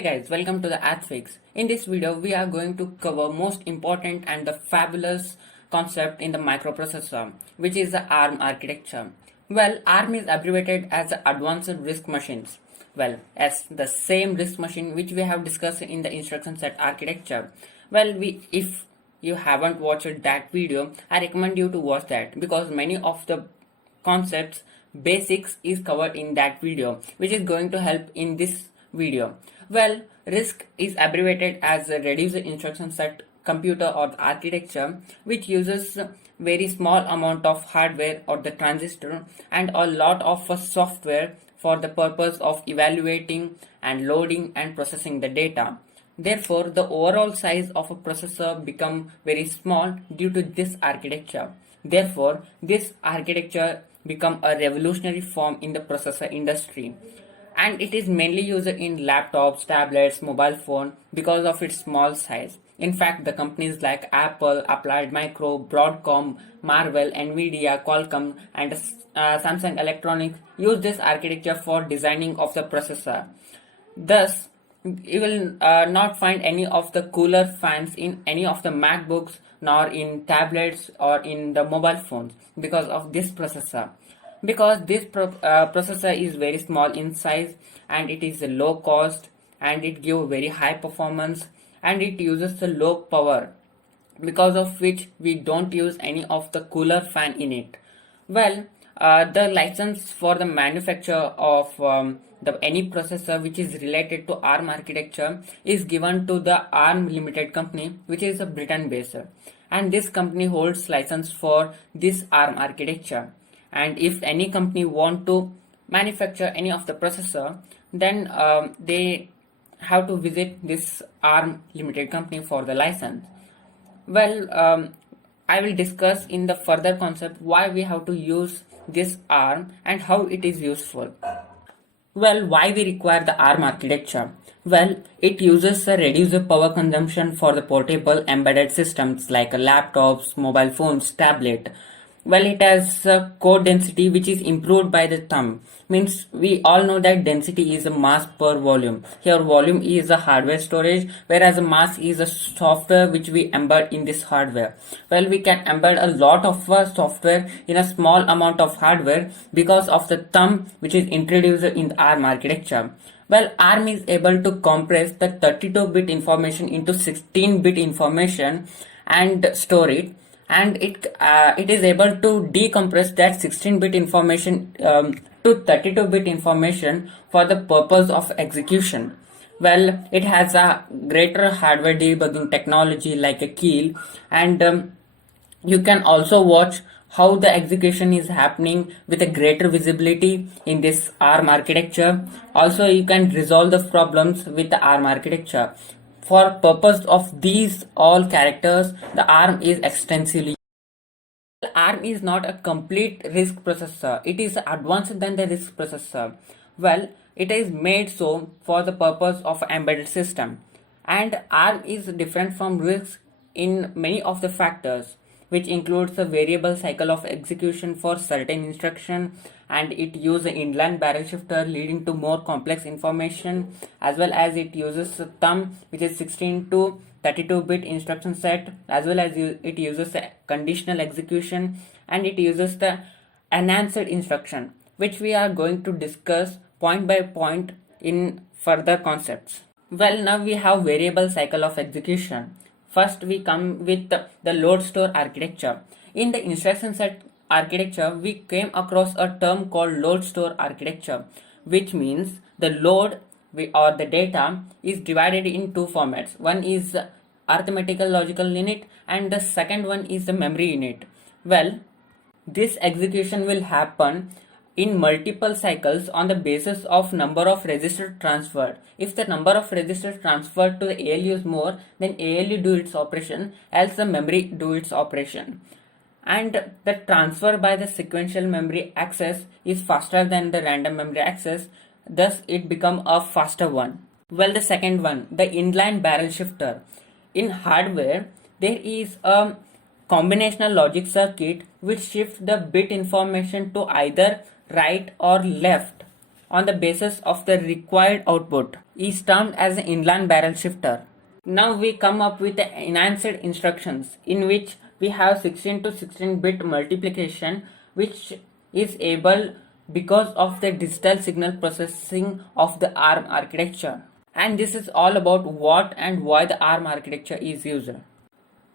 Hey guys, welcome to the Athfix. In this video, we are going to cover most important and the fabulous concept in the microprocessor, which is the ARM architecture. Well, ARM is abbreviated as the Advanced RISC Machines. Well, as the same RISC machine which we have discussed in the instruction set architecture. Well, if you haven't watched that video, I recommend you to watch that because many of the concepts, basics is covered in that video, which is going to help in this video. Well, RISC is abbreviated as a reduced instruction set computer or the architecture, which uses very small amount of hardware or the transistor and a lot of software for the purpose of evaluating and loading and processing the data. Therefore, the overall size of a processor become very small due to this architecture. Therefore, this architecture become a revolutionary form in the processor industry. And it is mainly used in laptops, tablets, mobile phone because of its small size. In fact, the companies like Apple, Applied Micro, Broadcom, Marvell, Nvidia, Qualcomm and Samsung Electronics use this architecture for designing of the processor. Thus, you will not find any of the cooler fans in any of the MacBooks nor in tablets or in the mobile phones because of this processor. Because this processor is very small in size and it is low cost and it gives very high performance and it uses the low power, because of which we don't use any of the cooler fan in it. Well, the license for the manufacture of any processor which is related to ARM architecture is given to the ARM Limited company, which is a Britain based, and this company holds license for this ARM architecture. And if any company want to manufacture any of the processor, then they have to visit this ARM Limited company for the license. Well, I will discuss in the further concept why we have to use this ARM and how it is useful. Well, why we require the ARM architecture? Well, it uses a reduced power consumption for the portable embedded systems like laptops, mobile phones, tablet. Well, it has a core density which is improved by the thumb. Means we all know that density is a mass per volume. Here volume is a hardware storage, whereas a mass is a software which we embed in this hardware. Well, we can embed a lot of software in a small amount of hardware because of the thumb which is introduced in the ARM architecture. Well, ARM is able to compress the 32-bit information into 16-bit information and store it. And it is able to decompress that 16-bit information to 32-bit information for the purpose of execution. Well, it has a greater hardware debugging technology like a keel, and you can also watch how the execution is happening with a greater visibility in this ARM architecture. Also, you can resolve the problems with the ARM architecture. For purpose of these all characters, the ARM is extensively. ARM is not a complete RISC processor. It is advanced than the RISC processor. Well, it is made so for the purpose of embedded system. And ARM is different from RISC in many of the factors, which includes a variable cycle of execution for certain instruction, and it uses an inline barrel shifter leading to more complex information, as well as it uses a thumb which is 16 to 32-bit instruction set, as well as it uses a conditional execution, and it uses the enhanced instruction, which we are going to discuss point by point in further concepts. Well, now we have variable cycle of execution. First, we come with the load store architecture. In the instruction set architecture, we came across a term called load store architecture, which means the load or the data is divided in two formats. One is arithmetical logical unit and the second one is the memory unit. Well, this execution will happen in multiple cycles on the basis of number of registers transferred. If the number of registers transferred to the ALU is more, then ALU do its operation, else the memory do its operation. And the transfer by the sequential memory access is faster than the random memory access, thus it become a faster one. Well, the second one, the inline barrel shifter. In hardware, there is a combinational logic circuit which shifts the bit information to either right or left on the basis of the required output is termed as an inline barrel shifter. Now we come up with the enhanced instructions in which we have 16 to 16 bit multiplication, which is able because of the digital signal processing of the ARM architecture. And this is all about what and why the ARM architecture is used.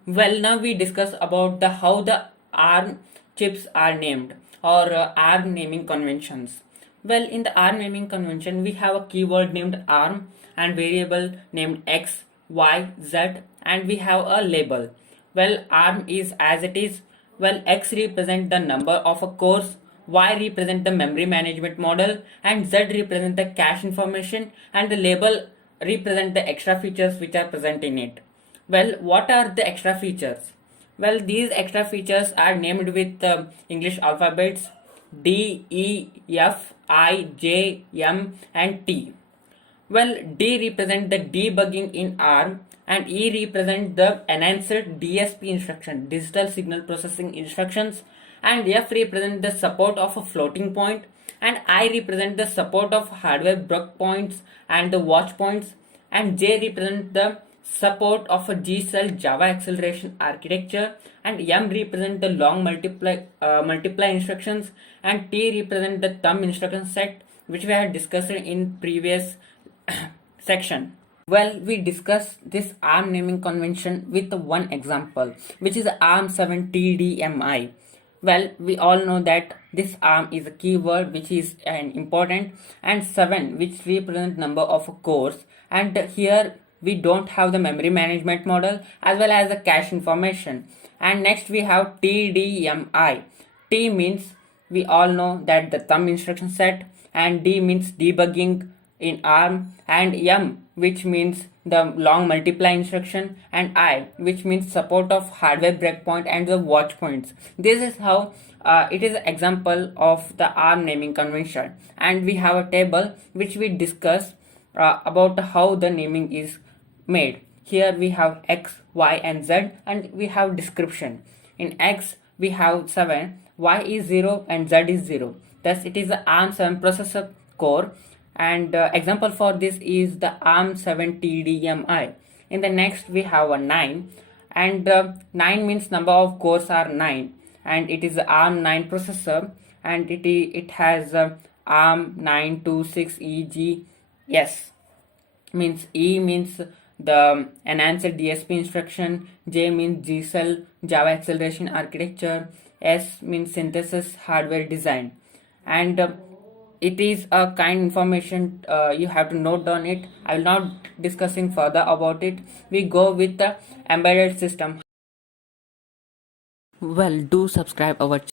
Well, now we discuss about the how the ARM chips are named, or ARM naming conventions. Well, in the ARM naming convention, we have a keyword named ARM and variable named X, Y, Z, and we have a label. Well, ARM is as it is. Well, X represent the number of a cores, Y represent the memory management model, and Z represent the cache information, and the label represent the extra features which are present in it. Well, what are the extra features? Well, these extra features are named with English alphabets D, E, F, I, J, M, and T. Well, D represent the debugging in ARM, and E represent the enhanced DSP instruction, digital signal processing instructions, and F represent the support of a floating point, and I represent the support of hardware breakpoints and the watch points, and J represent the support of a G-cell Java acceleration architecture, and M represent the long multiply instructions, and T represent the thumb instruction set, which we had discussed in previous section. Well, we discussed this ARM naming convention with one example, which is ARM 7 TDMI. Well, we all know that this ARM is a keyword which is an important, and 7 which represent number of cores, and here we don't have the memory management model as well as the cache information. And next we have TDMI. T means we all know that the thumb instruction set, and D means debugging in ARM, and M which means the long multiply instruction, and I which means support of hardware breakpoint and the watch points. This is how it is an example of the ARM naming convention, and we have a table which we discuss about how the naming is made. Here we have X, Y, and Z, and we have description. In X we have 7, Y is 0, and Z is 0. Thus it is the ARM 7 processor core, and example for this is the ARM 7 TDMI. In the next we have a 9, and 9 means number of cores are 9, and it is the ARM 9 processor, and it has ARM 926EGS. Means E means the enhanced DSP instruction, J means G-cell Java acceleration architecture, S means synthesis hardware design, and it is a kind information you have to note down it. I will not discussing further about it. We go with the embedded system. Well, do subscribe our channel.